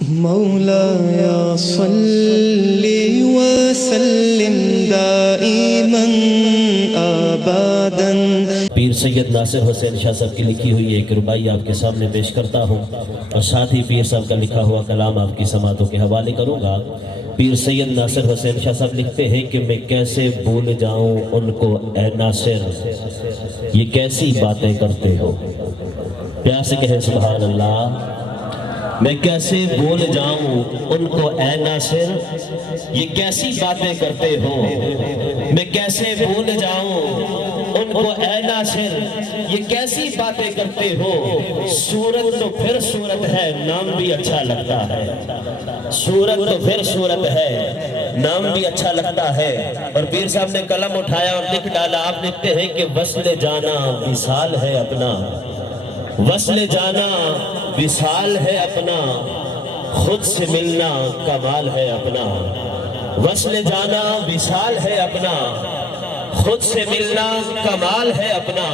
مولاي صل وسلم دائما ابدا۔ پیر سید ناصر حسین شاہ صاحب کی لکھی ہوئی ایک ربائی آپ کے سامنے پیش کرتا ہوں، اور ساتھ ہی پیر صاحب کا لکھا ہوا کلام آپ کی سماعتوں کے حوالے کروں گا۔ پیر سید ناصر حسین شاہ صاحب لکھتے ہیں کہ میں کیسے بھول جاؤں ان کو اے ناصر، یہ کیسی باتیں کرتے ہو۔ پیار سے کہیں سبحان اللہ۔ میں کیسے بھول جاؤں ان کو اے ناصر، یہ کیسی باتیں کرتے ہو۔ میں کیسے بھول جاؤں ان کو اے ناصر، یہ کیسی باتیں کرتے ہو۔ صورت تو پھر صورت ہے، نام بھی اچھا لگتا ہے۔ صورت تو پھر صورت ہے، نام بھی اچھا لگتا ہے۔ اور پیر صاحب نے قلم اٹھایا اور لکھ ڈالا۔ آپ لکھتے ہیں کہ وصل جانا وصال ہے اپنا، وصل جانا وصال ہے اپنا، خود سے ملنا کمال ہے اپنا۔ وصل جانا وصال ہے اپنا، خود سے ملنا کمال ہے اپنا۔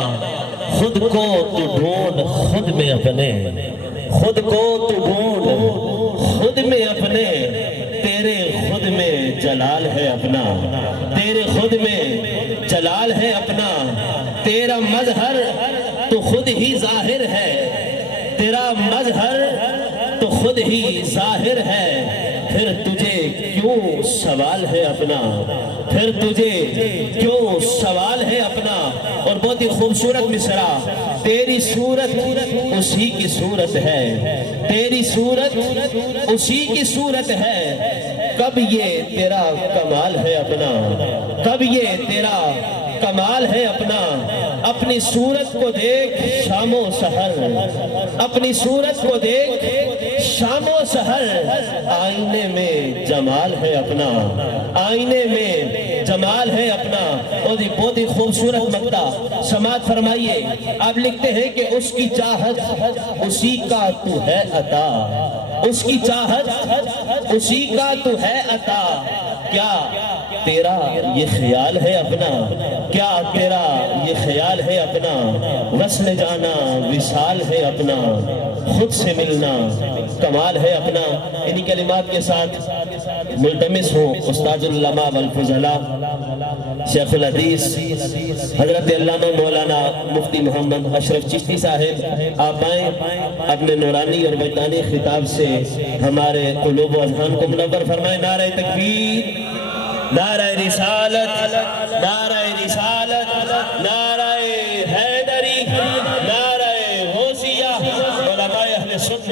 خود کو تو ڈھونڈ خود میں اپنے، خود کو تو ڈھونڈ خود میں اپنے، تیرے خود میں جلال ہے اپنا، تیرے خود میں جلال ہے اپنا۔ تیرا مظہر تو خود ہی ظاہر ہے، تیرا مظہر تو خود ہی ظاہر ہے۔ پھر تجھے کیوں سوال ہے اپنا، پھر تجھے کیوں سوال ہے اپنا۔ اور بہت ہی خوبصورت مصرع، تیری صورت اسی کی صورت ہے، تیری صورت اسی کی صورت ہے۔ کب یہ تیرا کمال ہے اپنا، کب یہ تیرا کمال ہے اپنا۔ اپنی صورت کو دیکھ شام و سحر، اپنی صورت کو دیکھ شام و سحر۔ آئینے میں جمال ہے اپنا، آئینے میں جمال ہے اپنا۔ اور یہ بہت ہی خوبصورت مقطع سماعت فرمائیے۔ آپ لکھتے ہیں کہ اس کی چاہت اسی کا تو ہے عطا، اس کی چاہت اسی کا تو ہے عطا۔ کیا تیرا یہ خیال ہے اپنا، کیا تیرا یہ خیال ہے اپنا۔ وصل جانا وصال ہے اپنا، خود سے ملنا کمال ہے اپنا۔ انہی کلمات کے ساتھ ملتمس ہوں استاد العلماء والفضلاء شیخ الحدیث حضرت علامہ مولانا مفتی محمد اشرف چشتی صاحب، آپ آئیں اپنے نورانی اور وجدانی خطاب سے ہمارے قلوب و اذہان کو منور فرمائیں۔ نعرہ تکبیر، نعرہ رسالت، نعرہ رسالت، نعرہ حیدری، نعرہ غوثیہ، علماء اہل سنت۔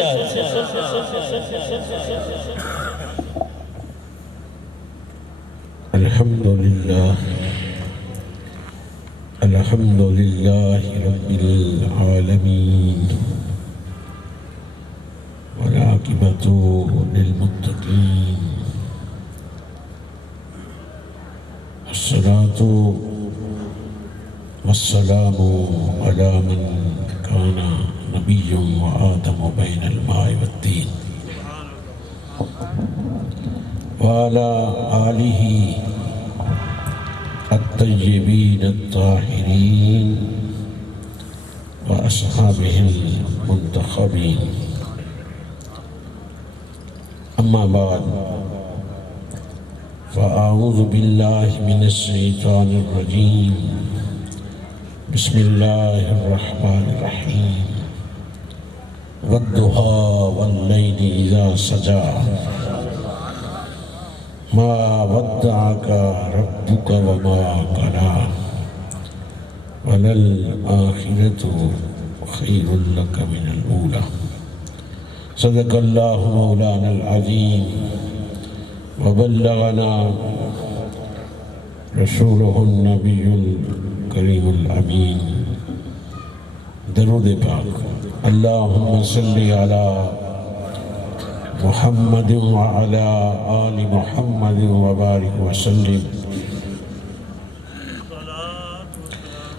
الحمدللہ، الحمدللہ رب العالمین، والعاقبۃ للمتقین، الصلاة والسلام على من كان نبي وآدم بين الماء والدين، وعلى آله الطيبين الطاهرين وأصحابه المنتخبين، أما بعد، فأعوذ بالله من الشيطان الرجيم، بسم الله الرحمن الرحيم، والضحى والليل إذا سجى، ما ودعك ربك وما قلى، وللآخرة خير لك من الأولى۔ صدق الله مولانا العظيم، وبلغنا رسوله النبي الكريم الأمين۔ درود پاک۔ اللهم صل على محمد وعلى آل محمد وبارك وسلم۔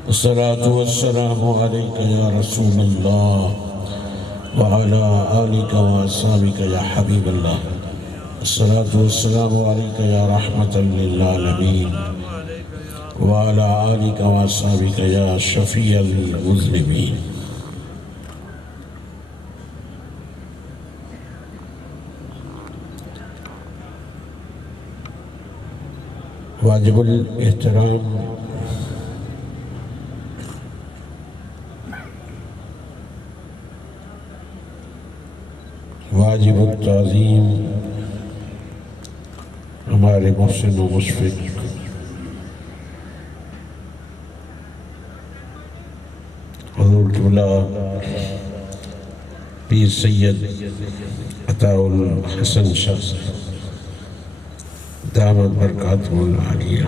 الصلاة والسلام عليك يا رسول الله، وعلى آلك وأصحابك يا حبيب الله۔ الصلاة والسلام عليك يا رحمة للعالمين، وعلى آلك وأصحابك يا شفيع المذنبين۔ واجب الاحترام واجب التعظیم ہمارے محسن و مشفق حضور قبلہ پیر سید عطاء الحسن شاہ دامت برکاتہ العالیہ،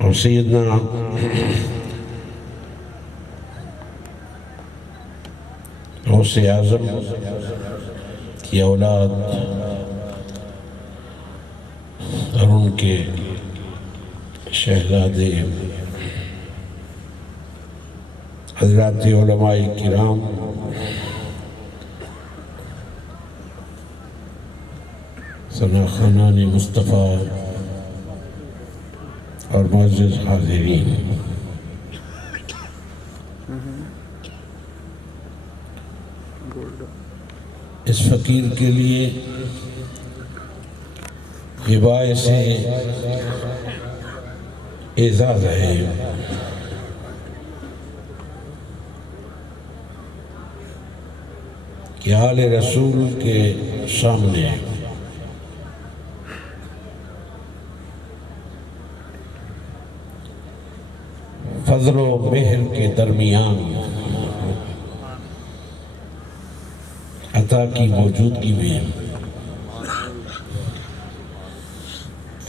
اور سیدنا غوث اعظم کی اولاد اور ان کے شہزادے حضرات علماء کرام، ثنا خانان مصطفیٰ اور معزز حاضرین، اس فقیر کے لیے یہ باعث اعزاز ہے کہ آل رسول کے سامنے فضل و مہر کے درمیان عطا کی موجودگی میں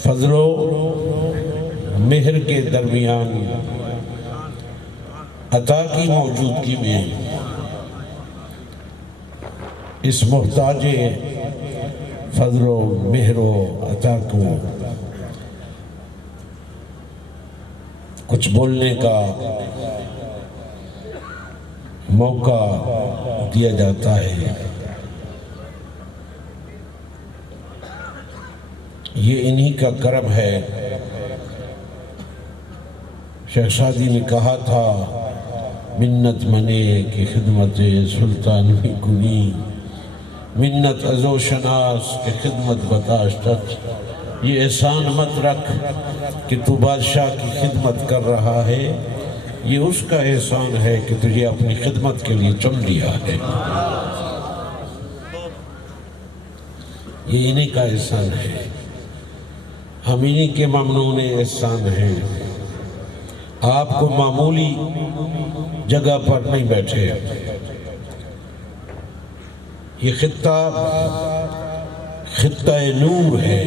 فضل و مہر کے درمیان عطا کی موجودگی میں اس محتاج فضل و مہر و عطا کو کچھ بولنے کا موقع دیا جاتا ہے، یہ انہی کا کرم ہے۔ شیخ سعدی نے کہا تھا منت منے کی خدمت سلطان بھی کنی، منت ازو شناس کی خدمت بتاشتت، یہ احسان مت رکھ کہ تو بادشاہ کی خدمت کر رہا ہے، یہ اس کا احسان ہے کہ تجھے اپنی خدمت کے لیے چن لیا ہے، یہ انہی کا احسان ہے، ہم انہی کے ممنون احسان ہیں۔ آپ کو معمولی جگہ پر نہیں بیٹھے، یہ خطہ نور ہے،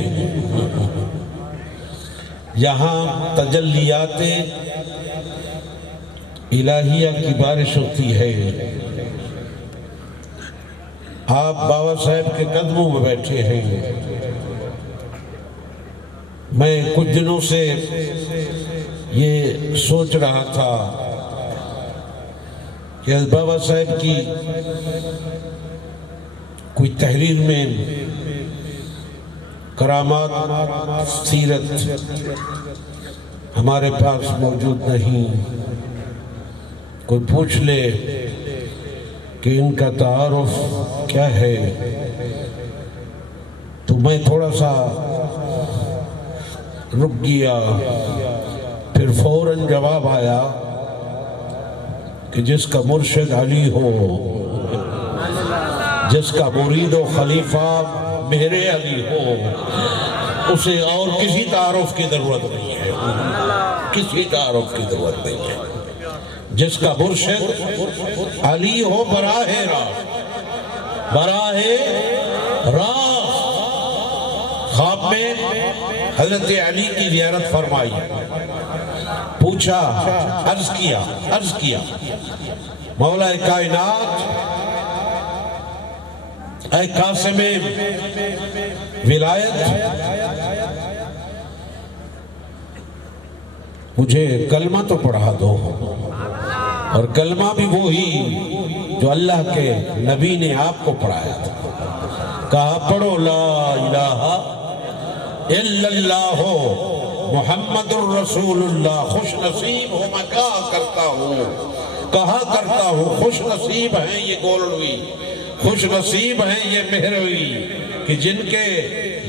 یہاں تجلیات الہیہ کی بارش ہوتی ہے۔ آپ بابا صاحب کے قدموں میں بیٹھے ہیں۔ میں کچھ دنوں سے یہ سوچ رہا تھا کہ بابا صاحب کی کوئی تحریر میں کرامات سیرت ہمارے پاس موجود نہیں، کوئی پوچھ لے کہ ان کا تعارف کیا ہے، تو میں تھوڑا سا رک گیا، پھر فوراً جواب آیا کہ جس کا مرشد علی ہو، جس کا مرید و خلیفہ میرے علی ہو، اسے اور کسی تعارف کی ضرورت نہیں ہے، کسی تعارف کی ضرورت نہیں ہے۔ جس کا مرشد علی ہو براہ راست، براہ راست خواب میں حضرت علی کی زیارت فرمائی، پوچھا، عرض کیا مولا کائنات، اے قاسم ولایت، مجھے کلمہ تو پڑھا دو، اور کلمہ بھی وہی جو اللہ کے نبی نے آپ کو پڑھایا تھا۔ کہا پڑھو لا الہ الا اللہ محمد الرسول اللہ، خوش نصیب ہوں میں کہا کرتا ہوں خوش نصیب ہیں یہ گولڑوی، خوش نصیب ہیں یہ مہروی، کہ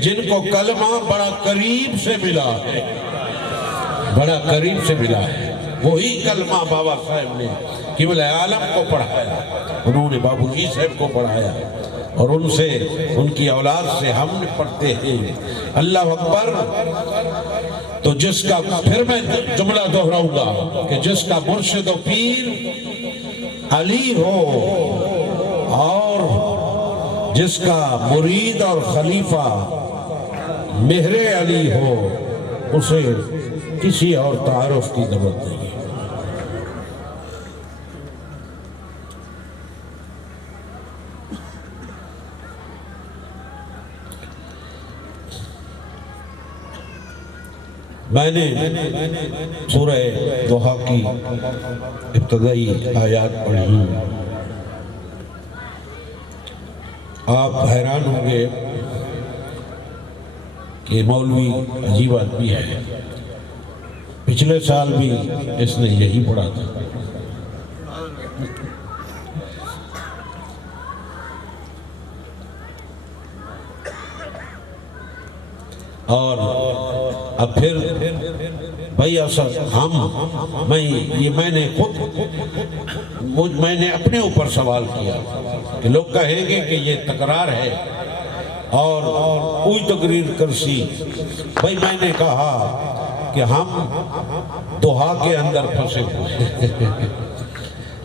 جن کو کلمہ بڑا قریب سے ملا ہے، بڑا قریب سے ملا ہے۔ وہی کلمہ بابا صاحب نے قبلہ عالم کو پڑھایا، انہوں نے بابو جی صاحب کو پڑھایا، اور ان کی اولاد سے ہم نے پڑھتے ہیں۔ اللہ اکبر۔ تو جس کا، پھر میں جملہ دہراؤں گا کہ جس کا مرشد و پیر علی ہو اور جس کا مرید اور خلیفہ مہر علی ہو، اسے کسی اور تعارف کی ضرورت نہیں ہے۔ میں نے سورہ دوحہ کی ابتدائی آیات پڑھی، آپ حیران ہوں گے کہ مولوی عجیب آدمی ہے، پچھلے سال بھی اس نے یہی پڑھا تھا۔ اور اب پھر بھائی اصل میں نے اپنے اوپر سوال کیا کہ لوگ کہیں گے کہ یہ تکرار ہے اور کوئی تقریر کرسی، بھائی میں نے کہا کہ ہم دوحہ کے اندر پھنسے ہوئے،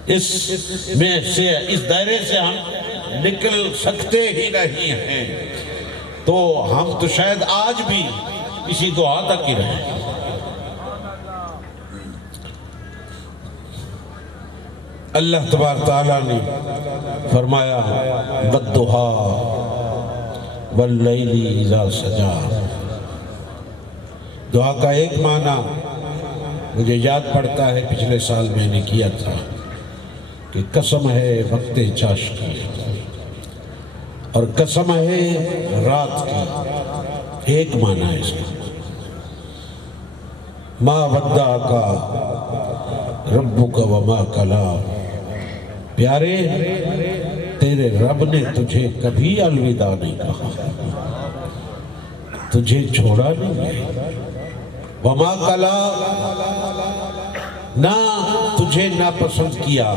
اس دائرے سے ہم نکل سکتے ہی نہیں ہیں، تو ہم تو شاید آج بھی اسی دعا تک ہی رہیں۔ اللہ تبارک تعالیٰ نے فرمایا وَالضُّحَىٰ وَاللَّيْلِ إِذَا سَجَىٰ۔ دعا کا ایک معنی مجھے یاد پڑتا ہے، پچھلے سال میں نے کیا تھا کہ قسم ہے وقت چاشت کی، اور قسم ہے رات کی، ایک معنی ہے اس کا۔ ما ودعک ربک وما قلی، پیارے تیرے رب نے تجھے کبھی الوداع نہیں کہا، تجھے چھوڑا نہیں ہے، وما قلی، نہ تجھے ناپسند کیا،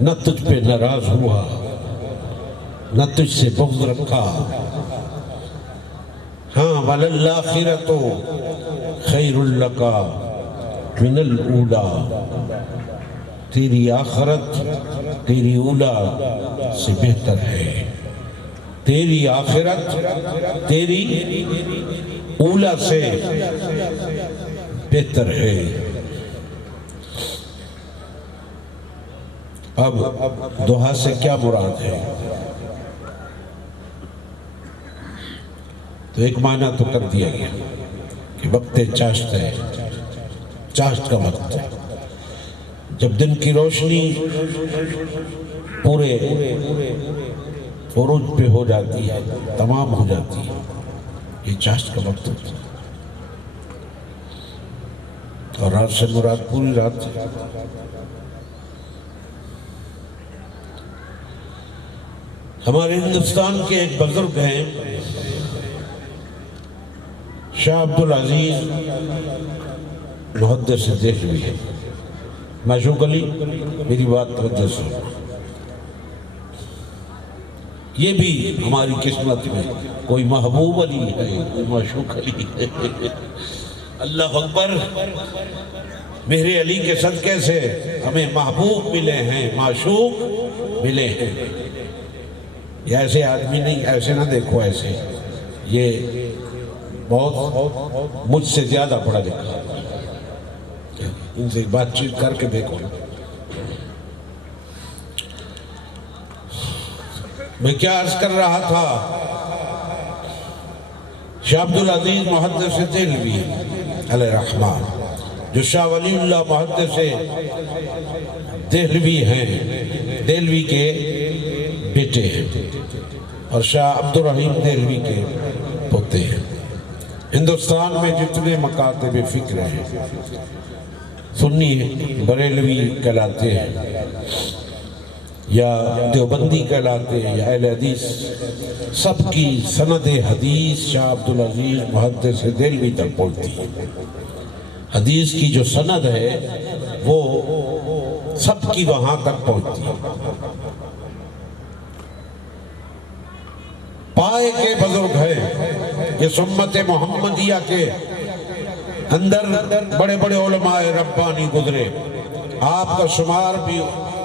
نہ تجھ پہ ناراض ہوا، نہ تجھ سے بغض رکھا۔ ہاں وَلَلْآخِرَةُ خَيْرٌ لَكَ مِنَ الْأُولَى، تیری آخرت تیری اولا سے بہتر ہے، تیری آخرت تیری اولا سے بہتر ہے۔ اب دعا سے کیا مراد ہے؟ تو ایک معنی تو کر دیا گیا کہ وقت چاشت ہے، چاشت کا وقت ہے، جب دن کی روشنی پورے عروج پہ ہو جاتی ہے، تمام ہو جاتی ہے، یہ چاشت کا وقت ہوتا ہے۔ اور رات سے مراد پوری رات ہے۔ ہمارے ہندوستان کے ایک بزرگ ہیں شاہ عبدالعزیز محدث دہلوی، معشوق علی میری بات توجہ سے، یہ بھی ہماری قسمت میں کوئی محبوب علی ہے، کوئی معشوق علی ہے۔ اللہ اکبر۔ مہر علی کے صدقے سے ہمیں محبوب ملے ہیں، معشوق ملے ہیں۔ یہ ایسے آدمی نہیں، ایسے نہ دیکھو، ایسے یہ بہت مجھ سے زیادہ پڑھا لکھا، ان سے بات چیت کر کے دیکھو۔ میں کیا عرض کر رہا تھا؟ شاہ عبدالعزیز محدث دہلوی علیہ الرحمہ، جو شاہ ولی اللہ محدث دہلوی ہیں، دہلوی کے بیٹے ہیں، اور شاہ عبدالرحیم دہلوی کے پوتے ہیں۔ ہندوستان میں جتنے مکاتب فکر ہیں، سنی بریلوی کہلاتے ہیں یا دیوبندی کہلاتے ہیں یا اہل حدیث، سب کی سند حدیث شاہ عبدالعزیز محدث دہلوی تک پہنچتی ہے۔ حدیث کی جو سند ہے وہ سب کی وہاں تک پہنچتی ہے۔ پائے کے بزرگ ہیں، یہ سمت محمدیہ کے اندر بڑے بڑے علماء ربانی گزرے، آپ کا شمار بھی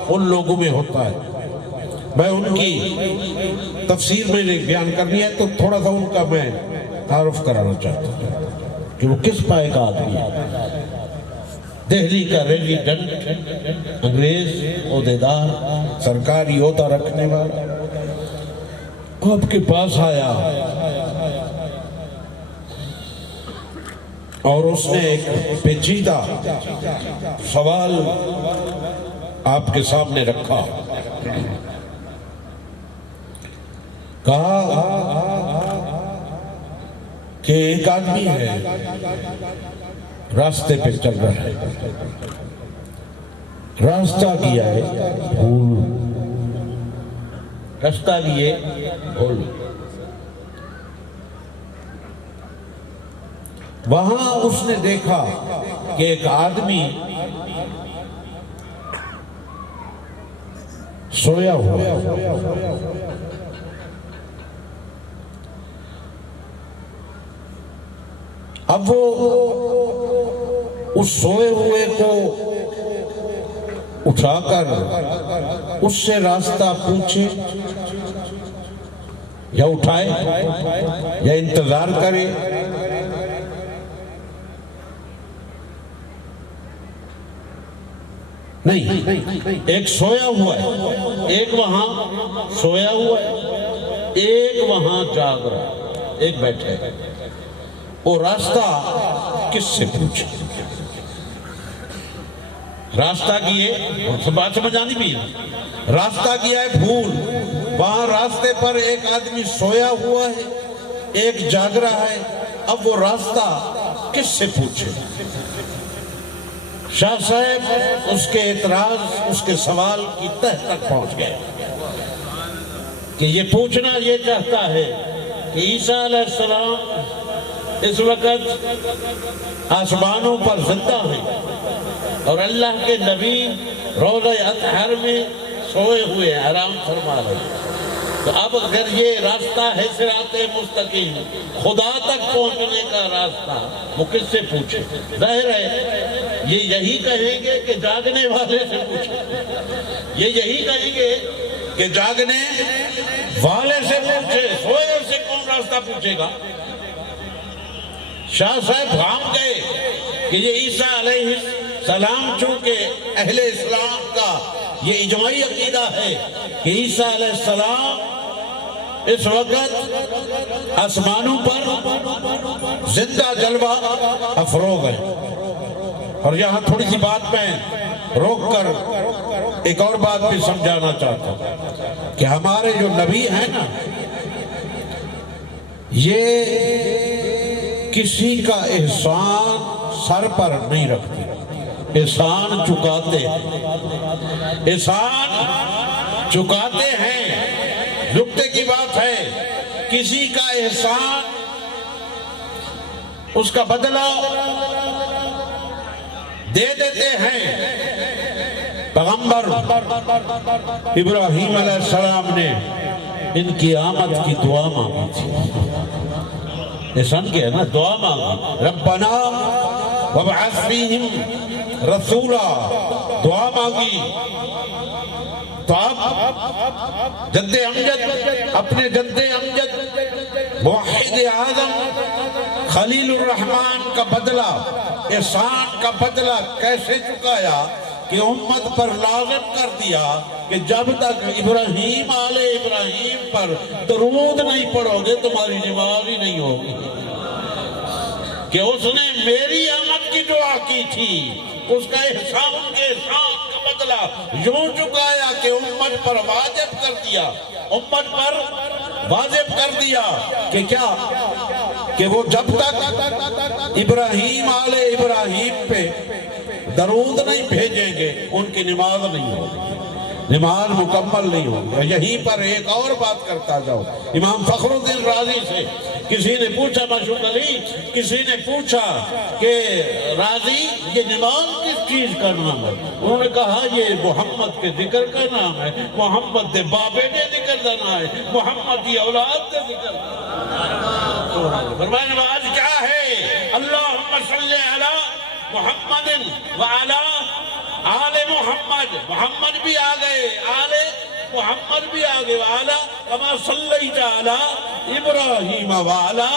ان لوگوں میں ہوتا ہے۔ میں ان کی تفسیر میں بیان کرنی ہے تو تھوڑا سا ان کا میں تعارف کرانا چاہتا ہوں کہ وہ کس پائے کا آدمی ہے۔ دہلی کا ریزیڈنٹ، انگریز عہدیدار، سرکاری عہدہ رکھنے والا آپ کے پاس آیا اور اس نے ایک پیچیدہ سوال آپ کے سامنے رکھا، کہا کہ ایک آدمی ہے راستے پہ چل رہا ہے، راستہ کیا ہے بھول، راستہ لیے بھول، وہاں اس نے دیکھا کہ ایک آدمی سویا ہوا، اب وہ اس سوئے ہوئے کو اٹھا کر اس سے راستہ پوچھے یا اٹھائے یا انتظار کرے، نہیں، ایک سویا ہوا ہے، ایک وہاں سویا ہوا ہے، ایک وہاں جاگ رہا ہے، ایک بیٹھے ہے، وہ راستہ کس سے پوچھے؟ راستہ کیے، بات سمجھانی بھی ہے، راستہ کیا ہے بھول، وہاں راستے پر ایک آدمی سویا ہوا ہے، ایک جاگ رہا ہے، اب وہ راستہ کس سے پوچھے؟ شاہ صاحب اس کے اعتراض، اس کے سوال کی تہ تک پہنچ گئے کہ یہ پوچھنا یہ چاہتا ہے کہ عیسیٰ علیہ السلام اس وقت آسمانوں پر زندہ ہیں اور اللہ کے نبی روضہ اطہر میں سوئے ہوئے ہیں، آرام فرما رہے ہیں، تو اب اگر یہ راستہ ہے صراط مستقیم، خدا تک پہنچنے کا راستہ، وہ کس سے پوچھے؟ ظاہر ہے یہ یہی کہیں گے کہ جاگنے والے سے پوچھے، یہ یہی کہیں گے کہ جاگنے والے سے پوچھے، سوئے سے کون راستہ پوچھے گا؟ شاہ صاحب بھام گئے کہ یہ عیسیٰ علیہ السلام چونکہ اہل اسلام کا یہ اجماعی عقیدہ ہے کہ عیسیٰ علیہ السلام اس وقت آسمانوں پر زندہ جلوہ افروغ ہے۔ اور یہاں تھوڑی سی بات میں روک کر ایک اور بات بھی سمجھانا چاہتا ہوں کہ ہمارے جو نبی ہیں نا، یہ کسی کا احسان سر پر نہیں رکھتے، احسان چکاتے ہیں، احسان چکاتے ہیں۔ نکتے کی بات ہے، کسی کا احسان، اس کا بدلہ دے دیتے ہیں۔ پیغمبر ابراہیم علیہ السلام نے ان کی آمد کی دعا مانگی تھی، احسان کیا ہے نا، دعا مانگی، ربنا وابعث فیہم رسولا، دعا مانگی۔ تو اب جد امجد، اپنے جد امجد موحد اعظم خلیل الرحمن کا بدلہ، احسان کا بدلہ کیسے چکایا کہ امت پر لازم کر دیا کہ جب تک ابراہیم آل ابراہیم پر درود نہیں پڑھو گے تمہاری نماز ہی نہیں ہوگی، کہ اس نے میری آمد کی دعا کی تھی، اس کا احسان کے احسان کا بدلہ یوں چکایا کہ امت پر واجب کر دیا، امت پر واجب کر دیا کہ کیا کہ وہ جب تک ابراہیم آلِ ابراہیم پہ درود نہیں بھیجیں گے ان کی نماز نہیں ہوگی، نماز مکمل نہیں ہوگی۔ یہیں پر ایک اور بات کرتا جاؤ، امام فخر الدین رازی سے کسی نے پوچھا، معشوق علی، کسی نے پوچھا کہ رازی یہ نماز کس چیز کا نام ہے؟ انہوں نے کہا یہ محمد کے ذکر کا نام ہے، محمد دے بابے نے ذکر کرنا ہے، محمد کی اولاد نے ذکر کرنا ہے۔ فرمایا نماز کیا ہے؟ اللہم صلی علی محمد وعلی آل محمد، محمد بھی آ گئے، آل محمد بھی آ گئے، وعلا کما صلیت علی ابراہیم وعلا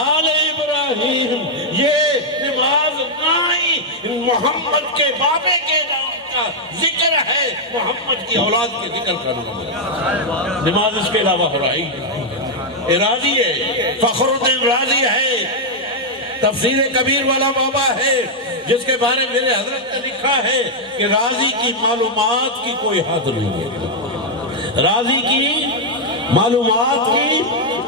آل ابراہیم۔ یہ نماز نائی محمد کے بابے کے نام کا ذکر ہے، محمد کی اولاد کے ذکر کا نام ہے۔ نماز اس کے علاوہ ہو رہی ہے۔ راضی ہے، فخر الدین راضی ہے، تفسیر کبیر والا بابا ہے، جس کے بارے میں میرے حضرت نے لکھا ہے کہ راضی کی معلومات کی کوئی حد نہیں ہے، راضی کی معلومات کی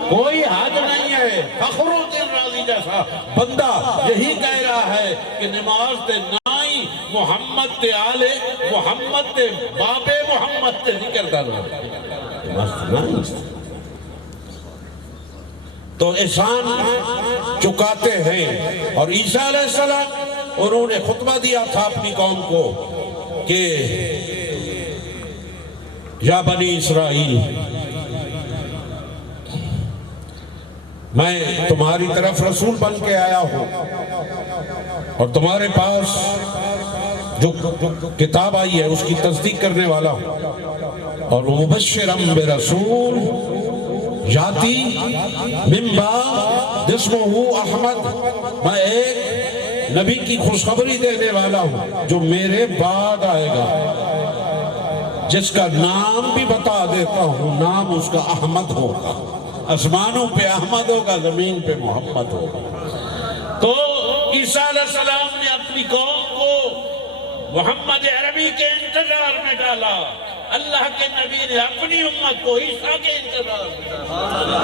کوئی حد نہیں ہے۔ فخر الدین راضی جیسا بندہ یہی کہہ رہا ہے کہ نماز تے نائی محمد تے آلے محمد تے بابے محمد تے ذکر کرنا۔ تو احسان چکاتے ہیں۔ اور عیسیٰ علیہ السلام انہوں نے خطبہ دیا تھا اپنی قوم کو کہ یا بنی اسرائیل، میں تمہاری طرف رسول بن کے آیا ہوں اور تمہارے پاس جو کتاب آئی ہے اس کی تصدیق کرنے والا ہوں، اور مبشرم برسول یاتی من بعد اسمہ احمد، میں ایک نبی کی خوشخبری دینے والا ہوں جو میرے بعد آئے گا، جس کا نام بھی بتا دیتا ہوں، نام اس کا احمد ہوگا، آسمانوں پہ احمد ہوگا، زمین پہ محمد ہوگا۔ تو عیسیٰ علیہ السلام نے اپنی قوم کو محمد عربی کے انتظار میں ڈالا، اللہ کے نبی نے اپنی امت کو عیسیٰ کے انتظار میں ڈالا۔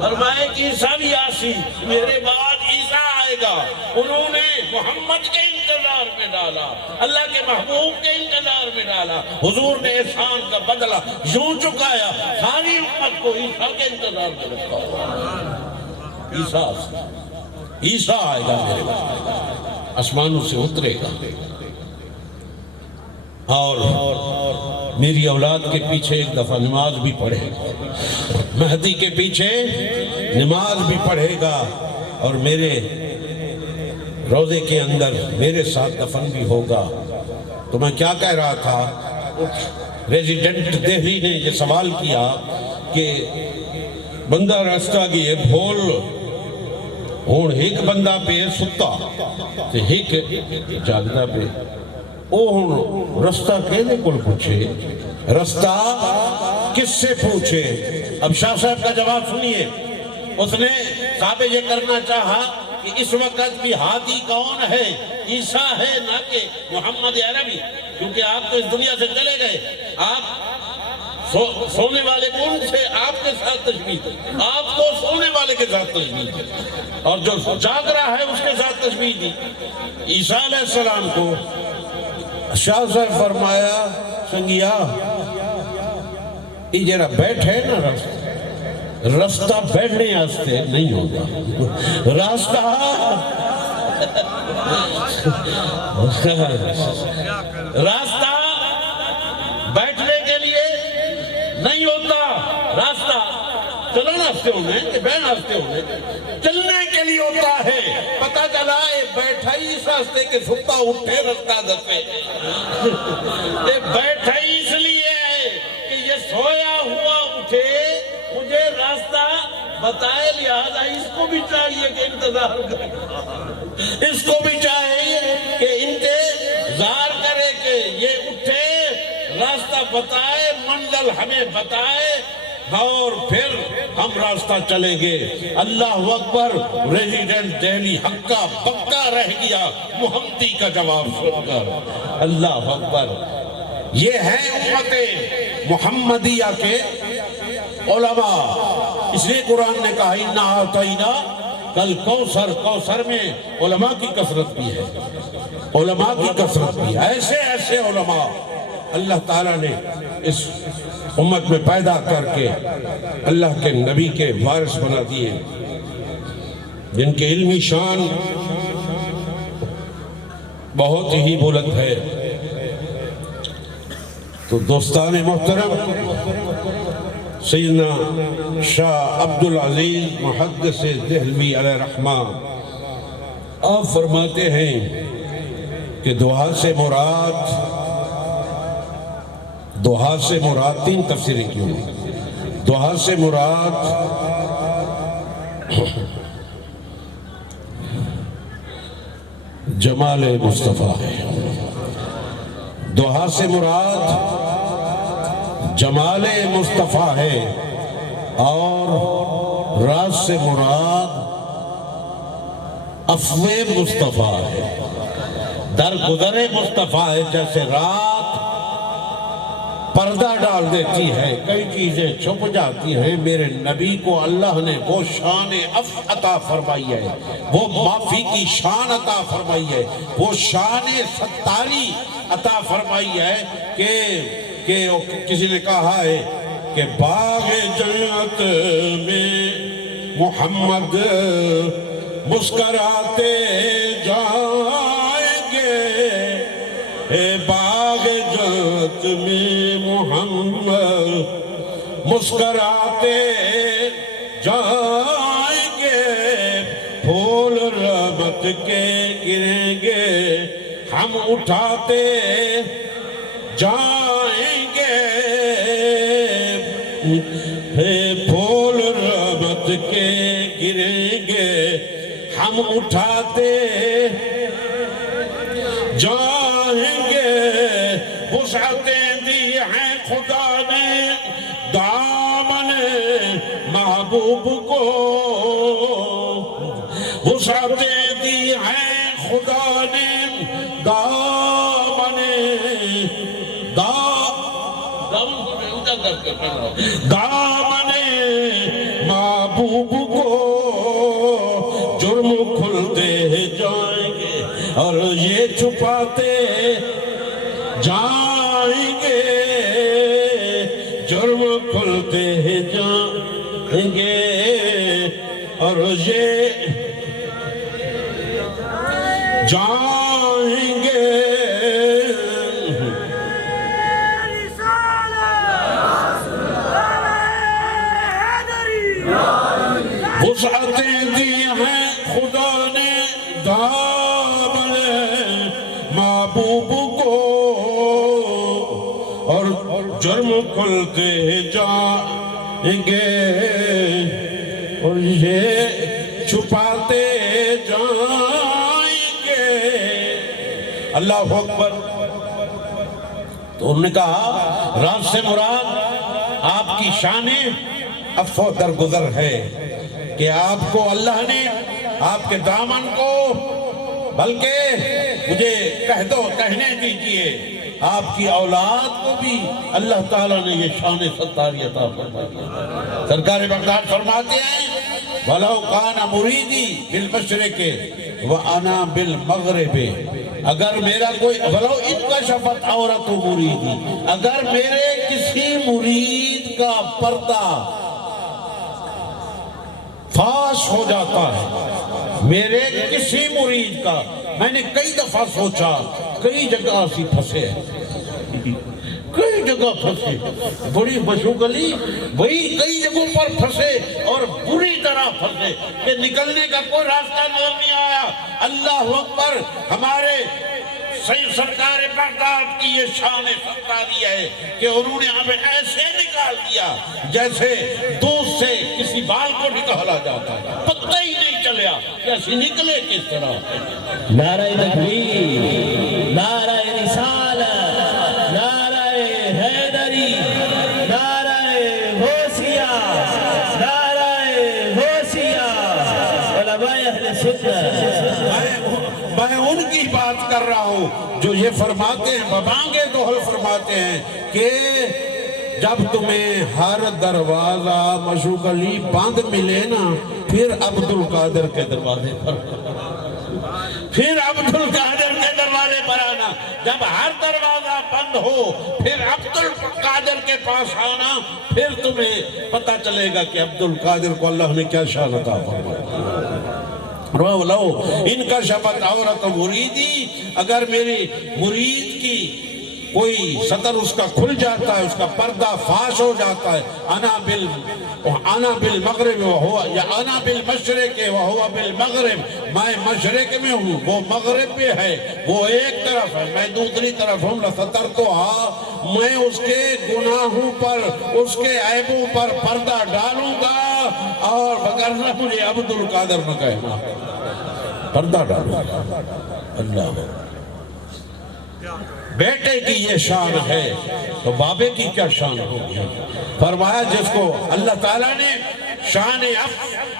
فرمائے کہ عیسیٰ بھی آسی، میرے بعد عیسیٰ آئے گا، انہوں نے محمد کے انتظار میں ڈالا، اللہ کے محبوب کے انتظار میں ڈالا۔ حضور نے احسان کا بدلہ یوں چکایا، ساری امت کو عیسیٰ کے انتظار میں رکھا۔ عیسیٰ آئے گا میرے بعد، آسمانوں سے اترے گا، اور میری اولاد کے پیچھے ایک دفعہ نماز بھی پڑھے گا، مہدی کے پیچھے نماز بھی پڑھے گا، اور میرے روضے کے اندر میرے ساتھ دفن بھی ہوگا۔ تو میں کیا کہہ رہا تھا، ریزیڈنٹ دہلی نے یہ سوال کیا کہ بندہ رستہ گئے بھول ہون ایک بندہ پہ ستا تے ایک جاگدہ پہ، او ہون رستہ کہنے کو پوچھے، رستہ کس سے پوچھے؟ اب شاہ صاحب کا جواب سنیے۔ اس نے صاحب یہ کرنا چاہا کہ اس وقت بھی ہادی کون ہے؟ عیسیٰ ہے، نہ کہ محمد عربی، کیونکہ آپ تو اس دنیا سے چلے گئے، آپ سونے والے کون سے آپ کے ساتھ تشبیہ تھی، آپ کو سونے والے کے ساتھ تشبیہ تھی، اور جو جاگ رہا ہے اس کے ساتھ تشبیہ تھی۔ عیسیٰ علیہ السلام کو شاہ صاحب فرمایا، سنگیا یہ جرا بیٹھے نا رستہ بیٹھنے آستے نہیں ہوگا، راستہ راستہ بیٹھنے کے لیے نہیں ہوتا، راستہ چلنا آستے ہونے کہ بین آستے ہونے چلنے کے لیے ہوتا ہے۔ پتہ چلا بیٹھا ہی اس راستے کے ستا اٹھے رستہ دسے، بیٹھا ہی اس لیے ہے کہ یہ سویا ہوا اٹھے مجھے راستہ بتائے، لہذا اس کو بھی چاہیے کہ انتظار کرے، اس کو بھی چاہیے کہ انتظار کرے کہ یہ اٹھے، راستہ بتائے، منزل ہمیں بتائے، اور پھر ہم راستہ چلیں گے۔ اللہ اکبر، ریزیڈنٹ دہلی ہکا پکا رہ گیا محمدی کا جواب سن کر۔ اللہ اکبر، یہ ہے امت محمدیہ کے علماء۔ اس لیے قرآن نے کہا اِنَّا أَعْطَيْنَاكَ کل کوثر میں علماء کی کثرت بھی ہے، علماء کی کثرت بھی ہے، ایسے ایسے علماء اللہ تعالیٰ نے اس امت میں پیدا کر کے اللہ کے نبی کے وارث بنا دیے، جن کی علمی شان بہت ہی بلند ہے۔ تو دوستان محترم، سیدنا شاہ عبدالعزیز محدث دہلوی علیہ رحمہ آپ فرماتے ہیں کہ دعا سے مراد تین تفسیریں کیوں ہیں۔ دعا سے مراد جمال مصطفیٰ ہے، دعا سے مراد جمال مصطفیٰ ہے، اور راز سے مراد عفو مصطفیٰ ہے، درگزر مصطفیٰ ہے۔ جیسے رات پردہ ڈال دیتی ہے، کئی چیزیں چھپ جاتی ہیں، میرے نبی کو اللہ نے وہ شان عفو عطا فرمائی ہے، وہ معافی کی شان عطا فرمائی ہے، وہ شان ستاری عطا فرمائی ہے کہ کسی نے کہا ہے کہ باغ جنت میں محمد مسکراتے جائیں گے، باغ جنت میں محمد مسکراتے جائیں گے، پھول رحمت کے گریں گے، ہم اٹھاتے جائیں گے، پھول رحمت کے گریں گے، ہم اٹھاتے جائیں گے، وسعتیں دی ہیں خدا نے دامن محبوب کو، وسعتیں دی ہیں خدا نے دامن محبوب کو، جرم کھلتے جائیں گے اور یہ چھپاتے جائیں گے، جرم کھلتے جائیں گے اور یہ جائیں گے۔ وسعتیں دی ہیں خدا نے دامن محبوب کو، اور جرم کھلتے جائیں گے اور یہ چھپاتے جائیں گے۔ اللہ اکبر۔ تو انہوں نے کہا راز سے مراد آپ کی شان عفو درگزر ہے کہ آپ کو اللہ نے آپ کے دامن کو، بلکہ مجھے کہہ دو، کہنے دیجئے آپ کی اولاد کو بھی اللہ تعالیٰ نے یہ شان ستاری عطا فرمائی ہے۔ سرکار بغداد فرماتے ہیں وَلَوْ كَانَ مُرِيدِي بِالْمَشْرِقِ وَأَنَا بِالْمَغْرِبِ، اگر میرا کوئی وَلَوْ انْكَشَفَتْ عَوْرَتُ مُرِيدِي، اگر میرے کسی مرید کا پردہ فاش ہو جاتا ہے، میرے کسی مرید کا، میں نے کئی دفعہ سوچا، کئی جگہ اسی پھنسے ہیں، کئی جگہ پھنسے، بڑی مشغولی وہی کئی جگہوں پر پھنسے اور بری طرح پھنسے کہ نکلنے کا کوئی راستہ نظر نہیں آیا۔ اللہ اکبر۔ ہمارے سید سرکار بغداد کی یہ شان ستاری ہے کہ انہوں نے ہمیں ایسے نکال دیا جیسے دودھ سے کسی بال کو نکالا جاتا ہے، پتہ ہی نہیں چلیا کہ ایسے نکلے کس طرح۔ نعرہ تکبیر، نعرہ رسالت، نعرہ حیدری، نعرہ غوثیہ، نعرہ غوثیہ، علماء اہل سنت۔ میں ان کی بات کر رہا ہوں جو یہ فرماتے ہیں، ببانگے دوہل فرماتے ہیں کہ جب تمہیں ہر دروازہ مشغولی بند ملے نا پھر عبد القادر کے دروازے پر پھر عبد القادر کے دروازے پر آنا. جب ہر دروازہ بند ہو پھر عبد القادر کے پاس آنا, پھر تمہیں پتہ چلے گا کہ عبد القادر کو اللہ نے کیا شان عطا فرمایا. رو لو ان کا شفت عورت مریدی, اگر میری مرید کی کوئی سطر اس کا کھل جاتا ہے, اس کا پردہ فاش ہو جاتا ہے, انا بالمغرب وہو, یا انا بالمشرق وہو بالمغرب, میں مشرق میں ہوں وہ مغرب میں ہے, وہ ایک طرف ہے میں دوسری طرف ہوں, سطر تو میں اس کے گناہوں پر اس کے عیبوں پر پردہ ڈالوں گا, اور وگرنہ مجھے عبد القادر نہ کہنا, پردہ ڈالوں گا. اللہ بیٹے کی یہ شان ہے تو بابے کی کیا شان ہوگی. فرمایا جس کو اللہ تعالیٰ نے شان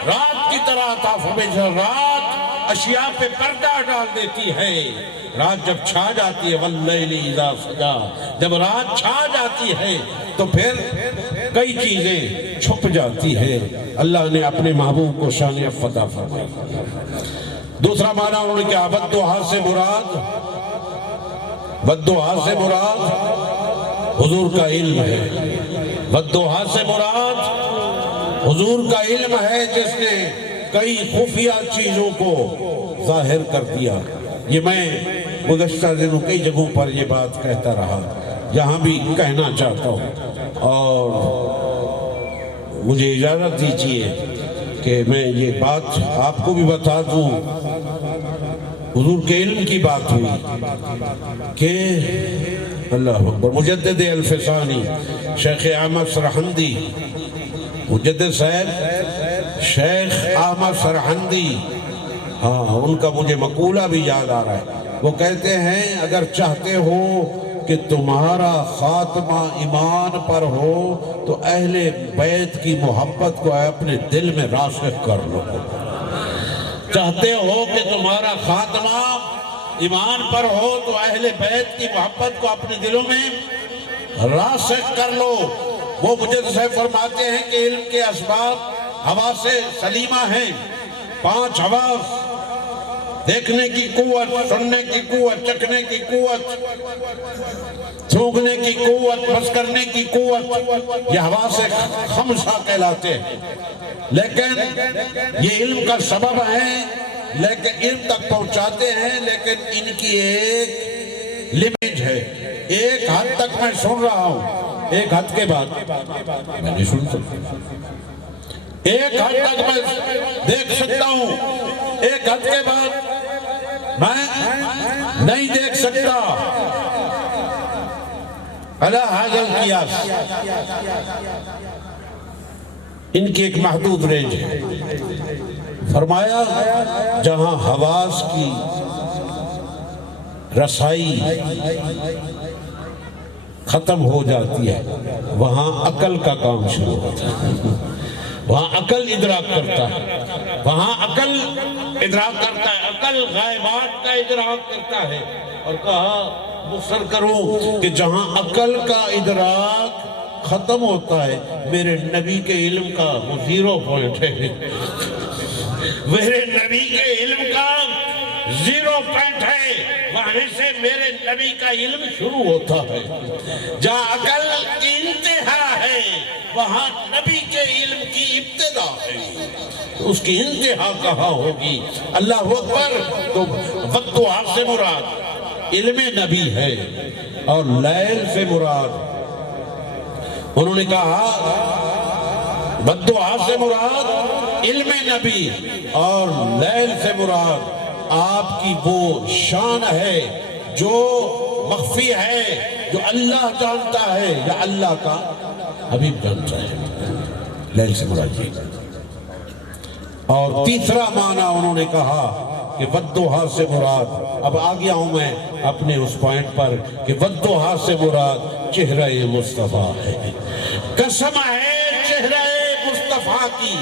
رات کی طرح عطا فرمایا, رات اشیاء پہ پردہ ڈال دیتی ہے, رات جب چھا جاتی ہے واللیل اذا سجا, جب رات چھا جاتی ہے تو پھر کئی چیزیں چھپ جاتی ہے. اللہ نے اپنے محبوب کو شان عطا فرمائی. دوسرا معنی انہوں نے کہا بددعا سے مراد, بددعا سے مراد حضور کا علم ہے, بددعا سے مراد حضور کا علم ہے جس نے کئی خفیہ چیزوں کو ظاہر کر دیا. یہ میں گزشتہ دنوں کئی جگہوں پر یہ بات کہتا رہا, یہاں بھی کہنا چاہتا ہوں, اور مجھے اجازت دیجیے کہ میں یہ بات آپ کو بھی بتا دوں. حضور کے علم کی بات ہوئی کہ اللہ اکبر, مجدد الفسانی شیخ احمد سرہندی, مجدد صاحب شیخ احمد سرہندی, ہاں ان کا مجھے مقولہ بھی یاد آ رہا ہے. وہ کہتے ہیں اگر چاہتے ہو کہ تمہارا خاتمہ ایمان پر ہو تو اہل بیت کی محبت کو اپنے دل میں راسخ کر لو. چاہتے ہو کہ تمہارا خاتمہ ایمان پر ہو تو اہل بیت کی محبت کو اپنے دلوں میں راسخ کر لو. وہ مجدد صاحب فرماتے ہیں کہ علم کے اسباب حواس سلیمہ ہیں, 5 حواس, دیکھنے کی قوت, سننے کی قوت, چکھنے کی قوت, سونگنے کی قوت, بس کرنے کی قوت, یہ حواس خمسہ کہلاتے ہیں. لیکن یہ علم کا سبب ہے, لیکن علم تک پہنچاتے ہیں, لیکن ان کی ایک لیمٹ ہے. ایک حد تک میں سن رہا ہوں, ایک حد کے بعد میں نہیں سن سکتا. ایک حد تک میں دیکھ سکتا ہوں, ایک حد کے بعد میں نہیں دیکھ سکتا. اللہ حاضر قیاس, ان کی ایک محدود رینج ہے. فرمایا جہاں حواس کی رسائی ختم ہو جاتی ہے وہاں عقل کا کام شروع ہوتا ہے, وہاں عقل ادراک کرتا ہے, وہاں عقل ادراک کرتا ہے, عقل غائبات کا ادراک کرتا ہے. اور کہا مختصر کروں کہ جہاں عقل کا ادراک ختم ہوتا ہے میرے نبی کے علم کا وہ 0 پوائنٹ ہے. میرے نبی کے علم کا 0 پوائنٹ ہے, وہاں سے میرے نبی کا علم شروع ہوتا ہے. جہاں عقل کی انتہا ہے وہاں نبی کے علم کی ابتدا ہے, اس کی انتہا کہاں ہوگی. اللہ اکبر. تو بددعا سے مراد علم نبی ہے, اور لیل سے مراد انہوں نے کہا بددعا سے مراد علم نبی, اور لیل سے مراد آپ کی وہ شان ہے جو مخفی ہے, جو اللہ جانتا ہے یا اللہ کا حبیب جانتا ہے. لیل سے مراد یہ. اور تیسرا معنی انہوں نے کہا کہ بددعا سے مراد, اب آ گیا ہوں میں اپنے اس پوائنٹ پر, کہ بددعا سے مراد چہرہ مصطفیٰ ہے. قسم ہے چہرہ مصطفیٰ کی,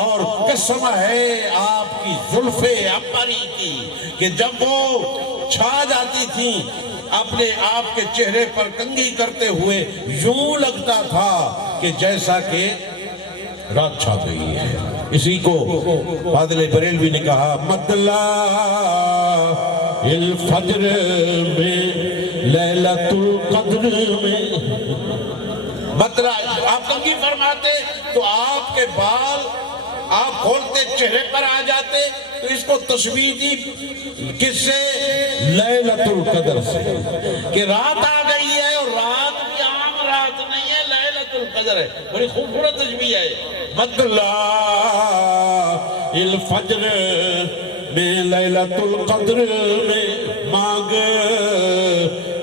اور قسم ہے آپ کی زلف عنبری کی, کہ جب وہ چھا جاتی تھی اپنے آپ کے چہرے پر کنگھی کرتے ہوئے یوں لگتا تھا کہ جیسا کہ رات چھا گئی ہے. اسی کو فاضل بریلوی نے کہا مطلع الفجر میں لیلۃ القدر میں، مطلع آپ کنگھی فرماتے تو آپ کے بال آپ کھولتے چہرے پر آ جاتے، تو اس کو تشبیہ دی کس سے؟ لیلۃ القدر سے، کہ رات آ گئی ہے، اور رات بھی عام رات نہیں ہے، لیلۃ القدر ہے۔ بڑی خوبصورت تشبیہ ہے۔ مطلع الفجر میں لیلۃ القدر میں مانگ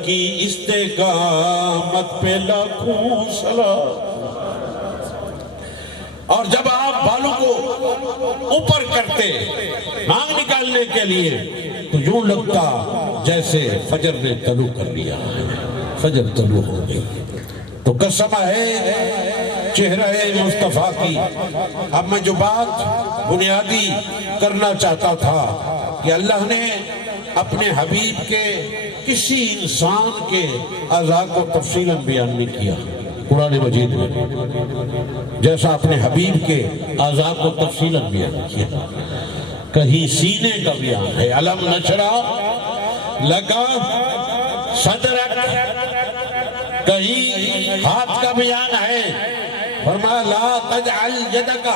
کی استقامت پہ لاکھوں سلام۔ اور جب آپ بالوں کو اوپر کرتے مانگ نکالنے کے لیے تو یوں لگتا جیسے فجر نے طلوع کر لیا، فجر طلوع ہو گئی۔ تو قسم ہے چہرہ مصطفیٰ کی۔ اب میں جو بات بنیادی کرنا چاہتا تھا کہ اللہ نے اپنے حبیب کے کسی انسان کے اعضاء کو تفصیلاً بیان نہیں کیا قرآن مجید میں، جیسا اپنے حبیب کے اعضاء کو تفصیلاً بیان کیا۔ کہیں سینے کا بیان ہے، علم نشرح لگا صدرک، کہیں ہاتھ کا بیان ہے، فرمایا لا تجعل یدک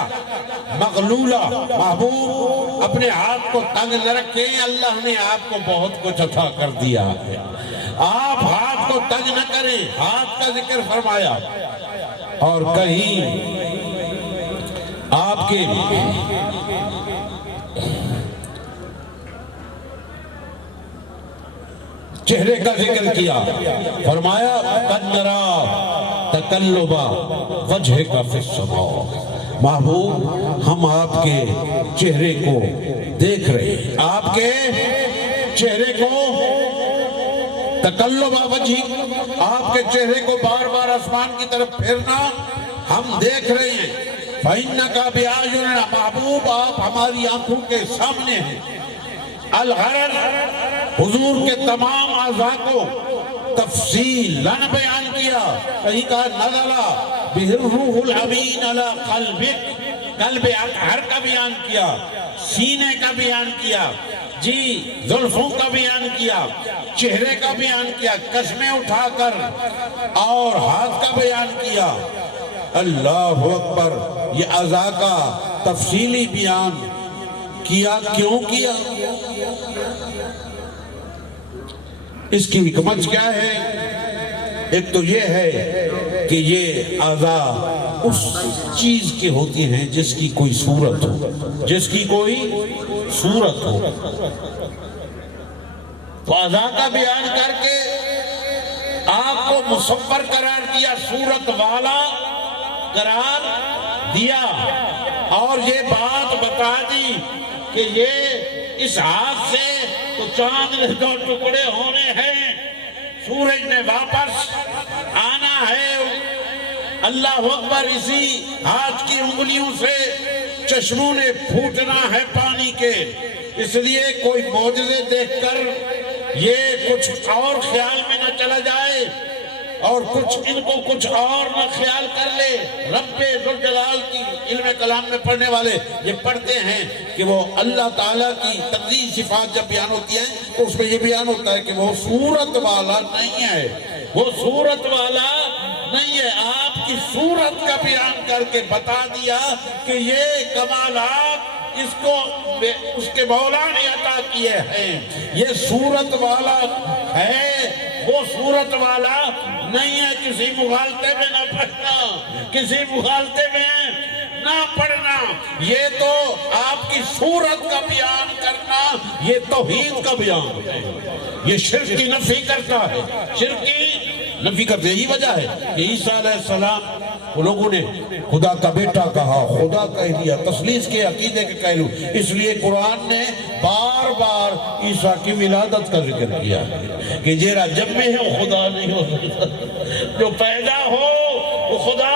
مغلولہ، محبوب اپنے ہاتھ کو تنگ نہ رکھیں، اللہ نے آپ کو بہت کچھ عطا کر دیا ہے، آپ ہاتھ کو تنگ نہ کریں، ہاتھ کا ذکر فرمایا۔ اور کہیں آپ کے چہرے کا ذکر کیا، فرمایا قد نرى تقلب وجهك في السماء، محبوب ہم آپ کے چہرے کو دیکھ رہے ہیں، آپ کے چہرے کو تقلب وجهك، آپ کے چہرے کو بار بار آسمان کی طرف پھیرنا ہم دیکھ رہے ہیں۔ فإنك بأعيننا، محبوب آپ ہماری آنکھوں کے سامنے ہیں۔ الغرض حضور کے تمام اعضاء کو تفصیلاً بیان کیا، کہیں کہا نزل بہ الروح الامین علی قلبک، قلب اطہر کا بیان کیا، سینے کا بیان کیا، جی زلفوں کا بیان کیا، چہرے کا بیان کیا، قسمیں اٹھا کر، اور ہاتھ کا بیان کیا۔ اللہ اکبر، یہ اعضاء کا تفصیلی بیان کیا، کیوں کیا؟ اس کی حکمت کیا ہے؟ ایک تو یہ ہے کہ یہ اعضاء اس چیز کی ہوتی ہیں جس کی کوئی صورت ہو، جس کی کوئی صورت ہو، تو اعضاء کا بیان کر کے آپ کو مصور قرار دیا، صورت والا قرار دیا، اور یہ بات بتا دی کہ یہ اس ہاتھ سے تو چاند نے دو ٹکڑے ہونے ہیں، سورج نے واپس آنا ہے، اللہ اکبر، اسی ہاتھ کی انگلیوں سے چشموں نے پھوٹنا ہے پانی کے۔ اس لیے کوئی معجزے دیکھ کر یہ کچھ اور خیال میں نہ چلا جائے، اور ان کو کچھ اور نہ خیال کر لے۔ رب ذوالجلال کی علم کلام میں پڑھنے والے یہ پڑھتے ہیں کہ وہ اللہ تعالیٰ کی تنزیہ صفات جب بیان ہوتی ہیں تو اس میں یہ بیان ہوتا ہے کہ وہ صورت والا نہیں ہے، وہ صورت والا نہیں ہے۔ آپ کی صورت کا بیان کر کے بتا دیا کہ یہ کمالات اس کے مولا نے عطا کیے ہیں، یہ صورت والا ہے، وہ صورت والا نہیں ہے۔ کسی مغالطے میں نہ پڑھنا، کسی مغالطے میں نہ پڑھنا، یہ تو آپ کی صورت کا بیان کرنا، یہ توحید کا بیان ہے، یہ شرک کی نفی کرتا ہے، شرک کی نفی کرتا ہے۔ یہی وجہ ہے کہ عیسیٰ علیہ السلام وہ لوگوں نے خدا کا بیٹا کہا، خدا کہہ دیا، تثلیث کے عقیدے کے کہلو، اس لیے قرآن نے بار بار عیسیٰ کی ولادت کا ذکر کیا کہ جیرا جب میں ہے وہ خدا نہیں ہو سکتا، جو پیدا ہو وہ خدا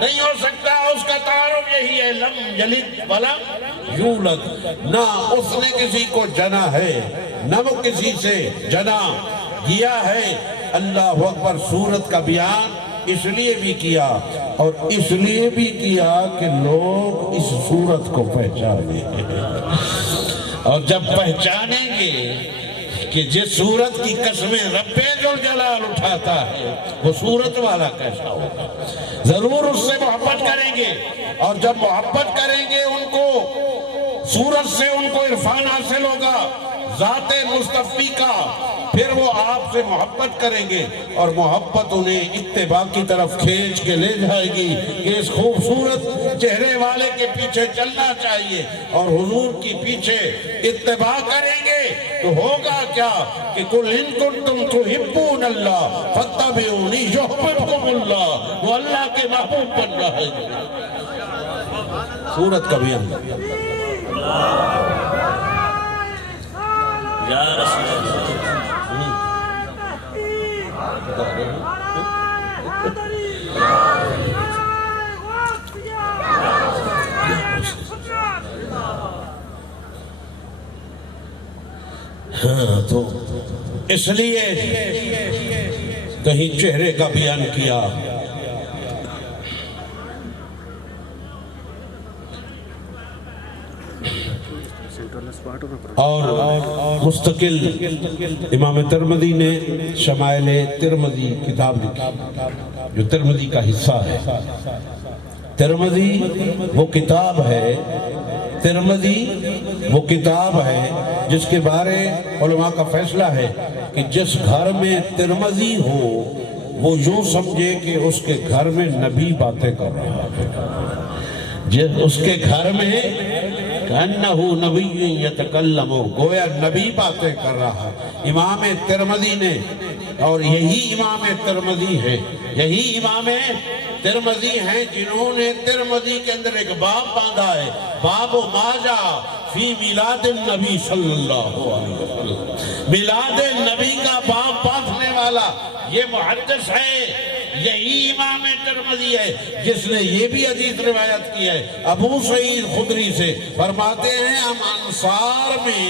نہیں ہو سکتا۔ اس کا تعارف یہی ہے، لم یلد ولم یولد، نہ اس نے کسی کو جنا ہے نہ وہ کسی سے جنا گیا ہے۔ اللہ اکبر، صورت کا بیان اس لیے بھی کیا اور اس لیے بھی کیا کہ لوگ اس صورت کو پہچانیں، اور جب پہچانیں گے کہ جس صورت کی قسمیں رب ذوالجلال اٹھاتا ہے وہ صورت والا کیسا ہوگا، ضرور اس سے محبت کریں گے، اور جب محبت کریں گے ان کو صورت سے ان کو عرفان حاصل ہوگا ذات مصطفی کا، پھر وہ آپ سے محبت کریں گے اور محبت انہیں اتباع کی طرف کھینچ کے لے جائے گی کہ اس خوبصورت چہرے والے کے پیچھے چلنا چاہیے، اور حضور کی پیچھے اتباع کریں گے تو ہوگا کیا کہ قُلْ إِن كُنتُمْ تُحِبُّونَ اللَّهَ فَاتَّبِعُونِي يُحْبِبْكُمُ اللَّهُ، وہ اللہ کے محبوب بن رہے ہیں۔ سورت کا بھی اندر یا رسول اللہ، ہاں تو اس لیے کہیں چہرے کا بیان کیا، اور مستقل امام ترمذی نے شمائل ترمذی کتاب لکھی جو ترمذی کا حصہ ہے۔ ترمذی وہ کتاب ہے، ترمذی وہ کتاب ہے جس کے بارے علماء کا فیصلہ ہے کہ جس گھر میں ترمذی ہو وہ یوں سمجھے کہ اس کے گھر میں نبی باتیں کر رہا ہے، اس کے گھر میں کأنہو نبی یتکلم، گویا نبی باتیں کر رہا۔ امام ترمذی نے، اور یہی امام ترمذی ہے، یہی امام ترمذی ہیں جنہوں نے ترمذی کے اندر ایک باب باندھا ہے، باب ما جاء فی میلاد النبی صلی اللہ علیہ وسلم، میلاد النبی کا باب باندھنے والا یہ محدث ہے، یہی امام ترمذی ہے جس نے یہ بھی حدیث روایت کی ہے ابو سعید خدری سے، فرماتے ہیں ہم انصار میں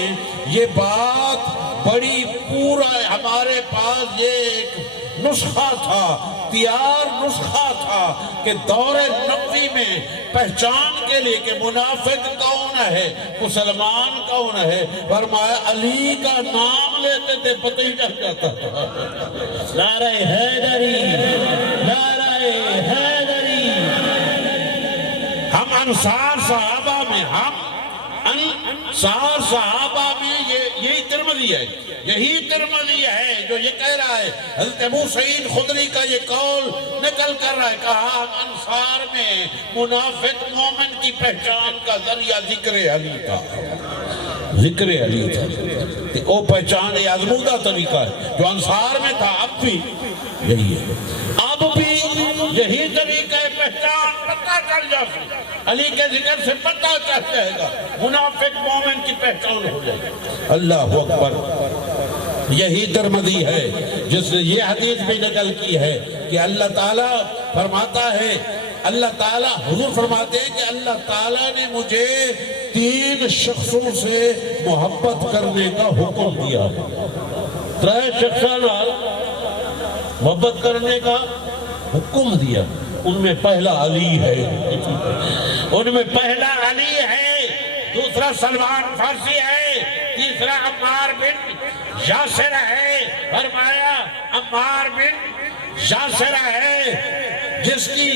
یہ بات بڑی پورا ہمارے پاس یہ ایک نسخہ تھا، تیار نسخہ تھا کہ دور نبوی میں پہچان کے لیے کہ منافق کون ہے، مسلمان کون ہے، فرمایا علی کا نام لیتے تھے پتہ ہی چل جاتا تھا۔ نعرہ حیدری، نعرہ حیدری۔ ہم انصار صحابہ میں، ہم انصار صحابہ میں یہی ترمذی ہے، یہی ترمذی ہے جو یہ کہہ رہا ہے، حضرت ابو سعید خدری کا یہ قول نقل کر رہا ہے، کہا ہم انصار میں منافق مومن کی پہچان کا ذریعہ ذکر علی تھا، ذکر علی تھا، وہ پہچان یہ آزمودہ طریقہ ہے جو انصار میں تھا، اب بھی یہی ہے، اب بھی یہی طریقہ پہچان پتہ چل جائے، علی کے ذکر سے پتہ چل جائے گا، منافق مومن کی پہچان ہو جائے گا۔ اللہ اکبر۔ یہی ترمذی ہے جس نے یہ حدیث بھی نقل کی ہے کہ اللہ تعالیٰ فرماتا ہے، اللہ تعالیٰ حضور فرماتے ہیں کہ اللہ تعالیٰ نے مجھے 3 شخصوں سے محبت کرنے کا حکم دیا، 3 شخصوں محبت کرنے کا حکم دیا، ان میں پہلا علی ہے، ان میں پہلا علی ہے، دوسرا سلمان فارسی ہے، تیسرا عمار بن یاسر ہے، فرمایا عمار بن یاسر ہے جس کی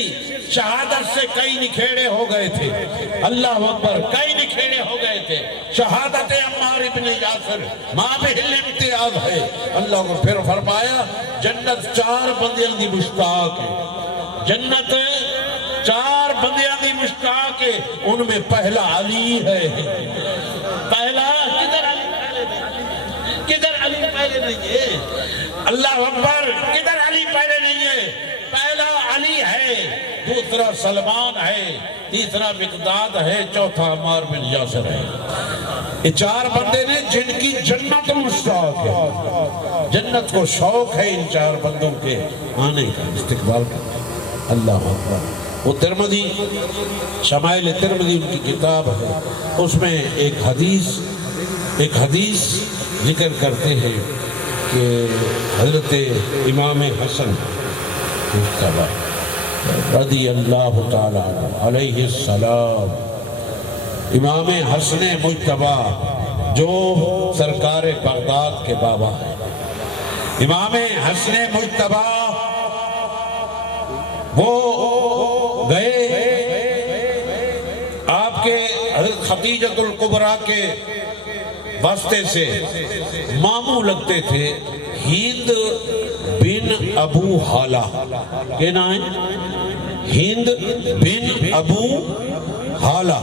شہادت سے کئی نکھیڑے ہو گئے تھے، اللہ اکبر، کئی نکھیڑے ہو گئے تھے، شہادت عمار بن یاسر مابہل امتیاز ہے، اللہ کو پھر فرمایا جنت 4 بندیاں دی مشتاق ہے، جنت 4 بندیاں دی مشتاق ہے، ان میں پہلا علی ہے، پہلا کدھر علی پہلے نہیں ہے، اللہ اکبر، کدھر علی پہلے نہیں ہے، پہلا علی ہے، دوسرا سلمان ہے، تیسرا مقداد ہے، چوتھا عمار بن یاسر ہے۔ یہ 4 بندے نے جن کی جنت مشتاق ہے، جنت کو شوق ہے ان 4 بندوں کے آنے کا، استقبال کا، اللہ اکبر۔ وہ ترمذی، شمائل ترمذی ان کی کتاب ہے، اس میں ایک حدیث ذکر کرتے ہیں کہ حضرت امام حسن مجتبی رضی اللہ تعالیٰ عنہ علیہ السلام، امام حسن مجتبی جو سرکار بغداد کے بابا ہیں، امام حسن مجتبی وہ گئے آپ کے حضرت خدیجۃ الکبریٰ کے واسطے سے ماموں لگتے تھے، ہند بن ابو حالہ، کیا نام ہے؟ ہند بن ابو حالہ۔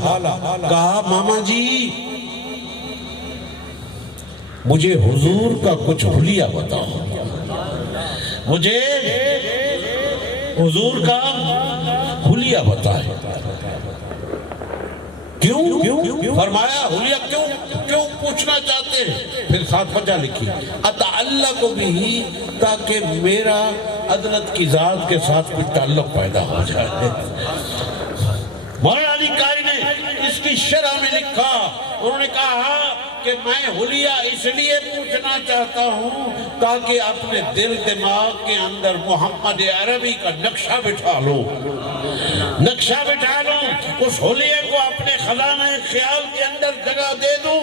کہا ماما جی مجھے حضور کا کچھ حلیہ بتاؤ، مجھے حضور کا حلیہ بتائے۔ کیوں؟ فرمایا حلیہ کیوں پوچھنا چاہتے ہیں؟ پھر ساتھ وجہ لکھی، اتعلق بھی، تاکہ میرا عدلت کی ذات کے ساتھ کوئی تعلق پیدا ہو جائے۔ مولانا علی قاری نے اس کی شرح میں لکھا، انہوں نے کہا کہ میں حلیہ اس لیے پوچھنا چاہتا ہوں تاکہ اپنے دل دماغ کے اندر محمد عربی کا نقشہ بٹھا لو، نقشہ بٹھا لوں، اس حلیے کو اپنے خزانہ خیال کے اندر جگہ دے دوں،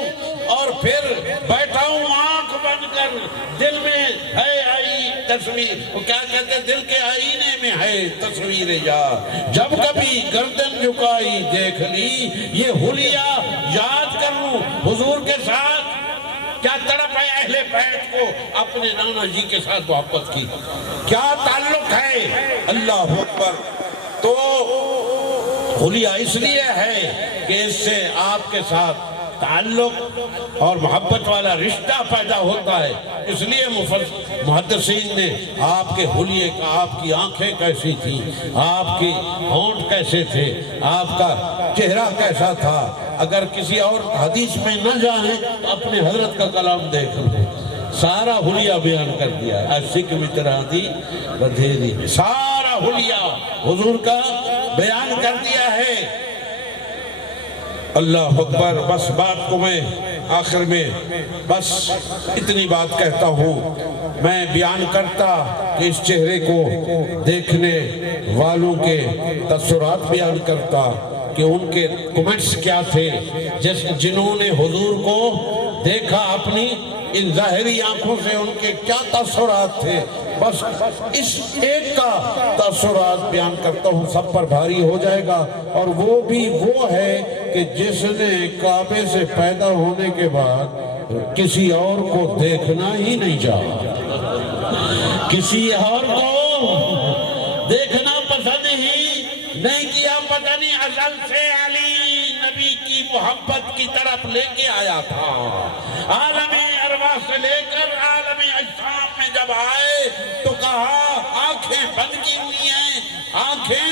اور پھر بیٹھا ہوں آنکھ بند کر، دل میں ہے آئی تصویر، وہ کیا کہتے ہیں، دل کے آئینے میں ہے تصویر یار، جب کبھی گردن جھکائی دیکھ لی، یہ حلیہ یاد کر لوں۔ حضور کے ساتھ کیا تڑپ ہے اہل بیت کو اپنے نانا جی کے ساتھ محبت کی، کیا تعلق ہے، اللہ اکبر۔ تو حلیہ اس لیے ہے کہ اس سے آپ کے ساتھ تعلق اور محبت والا رشتہ پیدا ہوتا ہے، اس لیے محدثین نے آپ کے حلیے کا، آپ کی آنکھیں کیسی تھیں، آپ کی ہونٹ کیسے تھے، آپ کا چہرہ کیسا تھا، اگر کسی اور حدیث میں نہ جائیں تو اپنے حضرت کا کلام دیکھ لیں، سارا حلیہ بیان کر دیا ہے، عاشق مترادی بدھیری میں سارا حلیہ حضور کا بیان کر دیا ہے۔ اللہ اکبر۔ بس بات کو میں آخر میں بس اتنی بات کہتا ہوں، میں بیان کرتا کہ اس چہرے کو دیکھنے والوں کے تاثرات بیان کرتا کہ ان کے کمنٹس کیا تھے، جنہوں نے حضور کو دیکھا اپنی ان ظاہری آنکھوں سے، ان کے کیا تاثرات تھے، بس اس ایک کا تاثرات بیان کرتا ہوں، سب پر بھاری ہو جائے گا، اور وہ بھی وہ ہے کہ جس نے کعبے سے پیدا ہونے کے بعد کسی اور کو دیکھنا ہی نہیں چاہا، کسی اور کو دیکھنا پسند ہی نہیں کیا، پتہ نہیں ازل سے علی نبی کی محبت کی طرف لے کے آیا تھا، عالم ارواح سے لے کر عالم اجسام میں جب آئے تو کہا آنکھیں بند کی ہوئی ہیں، آنکھیں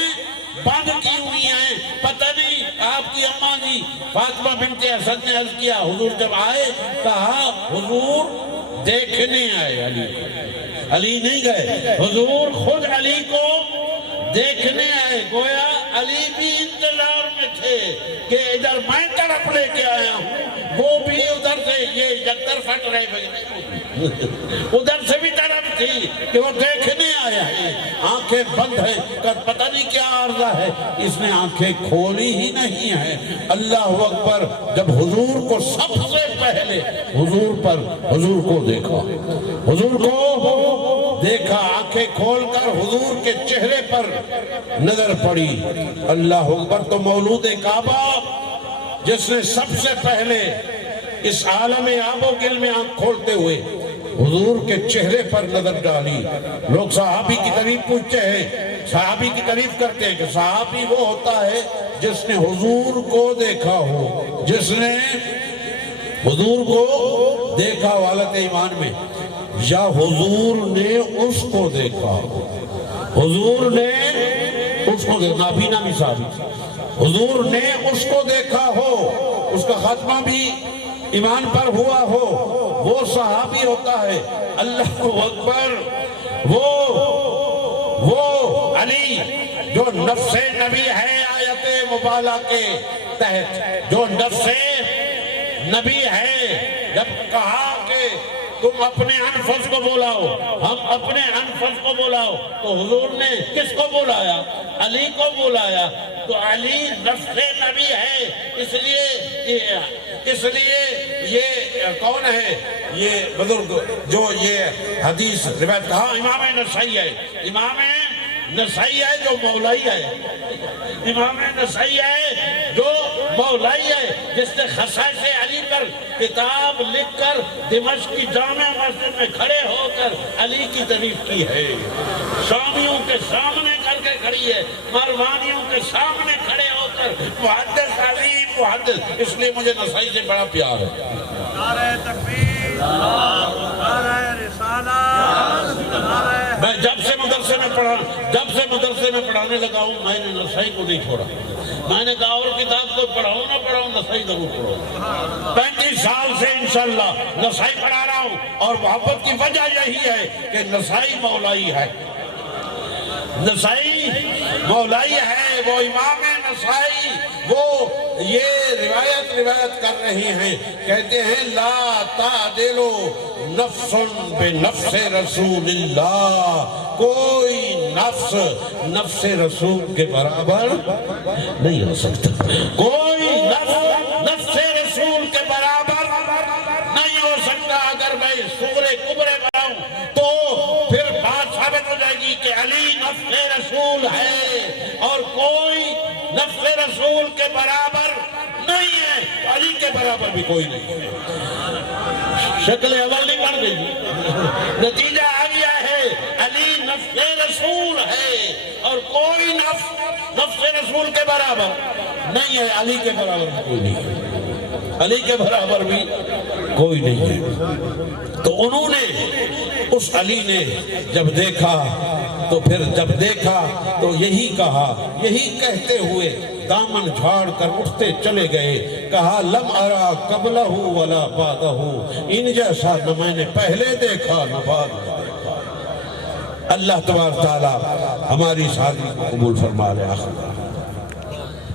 بند کی ہوئی ہیں، پتہ نہیں آپ کی اماں جی فاطمہ بنت اسد نے عرض کیا، حضور جب آئے کہا حضور دیکھنے آئے علی کو، علی نہیں گئے، حضور خود علی کو دیکھنے آئے، گویا علی بھی انتظار میں تھے کہ ادھر میں طرف لے کے آیا ہوں، وہ بھی ادھر سے، یہ یک طرف ہٹ رہے ادھر سے بھی طرف تھی کہ وہ دیکھنے آیا ہے، آنکھیں بند ہیں، پتہ نہیں کیا عارضہ ہے، اس نے آنکھیں کھولی ہی نہیں ہیں۔ اللہ اکبر۔ جب حضور کو سب سے پہلے حضور کو دیکھا، حضور کو دیکھا، آنکھیں کھول کر حضور کے چہرے پر نظر پڑی، اللہ اکبر۔ تو مولود کعبہ جس نے سب سے پہلے اس عالم آب و گل میں آنکھ کھولتے ہوئے حضور کے چہرے پر نظر ڈالی، لوگ صحابی کی تعریف پوچھتے ہیں، صحابی کی تعریف کرتے ہیں کہ صحابی وہ ہوتا ہے جس نے حضور کو دیکھا ہو، جس نے حضور کو دیکھا حالت ایمان میں، یا حضور نے اس کو دیکھا، حضور نے اس کو دیکھا، نابینا بھی صحابی، حضور نے اس کو دیکھا ہو، اس کا خاتمہ بھی ایمان پر ہوا ہو، وہ صحابی ہوتا ہے۔ اللہ اکبر۔ وہ علی جو نفس نبی ہے آیت مبالغہ کے تحت، جو نفس نبی ہے، جب کہا کہ تم اپنے انفس کو بلاؤ، ہم اپنے انفس کو بلاؤ۔ تو حضور نے کس کو بلایا؟ علی کو بلایا۔ تو علی نفس نبی ہے، اس لیے یہ کون ہے؟ یہ بزرگ جو یہ حدیث روایت کہا امام نسائی ہے، امام نسائی ہے جو مولائی ہے، امام نسائی ہے جو مولائی ہے، جس نے خصائص علی پر کتاب لکھ کر دمشق کی جامع مسجد میں کھڑے ہو کر علی کی تعریف کی ہے، شامیوں کے سامنے کر کے کھڑی ہے، مروانیوں کے سامنے کھڑے ہو کر محدث علی محدث۔ اس لیے مجھے نسائی سے بڑا پیار ہے۔ نعرہ تکبیر، نعرہ رسالت، میں جب سے مدرسے میں پڑھانے لگا ہوں، میں نے نسائی کو نہیں چھوڑا۔ میں نے کہا اور کتاب کو پڑھاؤں نہ پڑھاؤں، نسائی ضرور پڑھاؤں۔ 35 سال سے انشاءاللہ نسائی پڑھا رہا ہوں، اور محبت کی وجہ یہی ہے کہ نسائی مولائی ہے، نسائی مولائی ہے۔ وہ امام نسائی وہ یہ روایت کر رہے ہیں، کہتے ہیں لا تعدلو نفس بنفس رسول اللہ، کوئی نفس رسول کے برابر نہیں ہو سکتا، کوئی نفس رسول کے برابر نہیں ہو سکتا۔ اگر میں سورہ کبرے پڑھاؤں تو پھر بات ثابت ہو جائے گی کہ علی نفس رسول ہے، اور کوئی نفس رسول کے برابر نہیں ہے، علی کے برابر بھی کوئی نہیں ہے۔ شکل اول نہیں بن گئی، نتیجہ آ گیا ہے علی نفس رسول ہے، اور کوئی نفس رسول کے برابر نہیں ہے، علی کے برابر بھی کوئی نہیں ہے، علی کے برابر بھی کوئی نہیں ہے۔ تو انہوں نے اس علی نے جب دیکھا تو یہی کہا، یہی کہتے ہوئے دامن جھاڑ کر اٹھتے چلے گئے، کہا لم ارا قبلہ ولا بعدہ، ان جیسا نہ میں نے پہلے دیکھا نہ بعد میں دیکھا۔ اللہ تبارک تعالی ہماری شادی کو قبول فرما لے۔ آخر